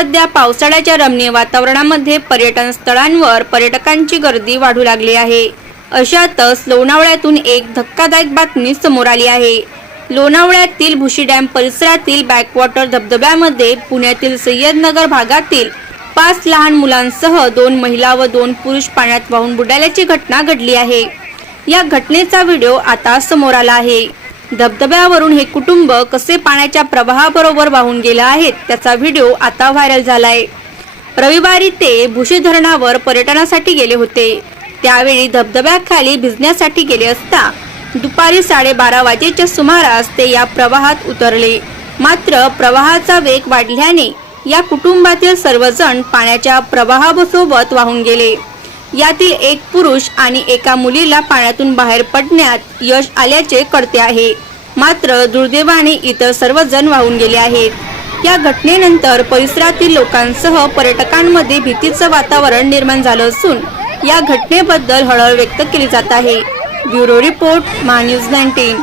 सध्या पावसाळ्याच्या रमणीय वातावरणामध्ये पर्यटन स्थळांवर पर्यटकांची गर्दी वाढू लागली आहे. अशातच लोणावळ्यातून एक धक्कादायक बातमी समोर आली आहे. लोणावळ्यातील भुशी डॅम परिसरातील बॅकवॉटर धबधब्यामध्ये पुण्यातील सय्यदनगर भागातील पाच लहान मुलांसह दोन महिला व दोन पुरुष पाण्यात वाहून बुडाल्याची घटना घडली आहे. या घटनेचा व्हिडिओ आता समोर आला आहे. धबधब्यावरून हे कुटुंब कसे पाण्याच्या प्रवाहाबरोबर वाहून गेलं आहेत त्याचा व्हिडिओ आता व्हायरल झालाय. रविवारी ते भुशी धरणावर पर्यटनासाठी गेले होते. त्यावेळी धबधब्याखाली भिजण्यासाठी गेले असता दुपारी साडेबारा वाजेच्या सुमारास ते या प्रवाहात उतरले. मात्र प्रवाहाचा वेग वाढल्याने या कुटुंबातील सर्वजण पाण्याच्या प्रवाहासोबत वाहून गेले. यातील एक पुरुष आणि एका मुलीला पाण्यातून बाहेर पडण्यात यश आल्याचे कळते आहे. मात्र दुर्दैवाने इतर सर्वजण वाहून गेले आहेत. या घटनेनंतर परिसरातील लोकांसह पर्यटकांमध्ये भीतीचं वातावरण निर्माण झालं असून या घटनेबद्दल हळहळ व्यक्त केली जात आहे. Bureau report Mahanews nineteen.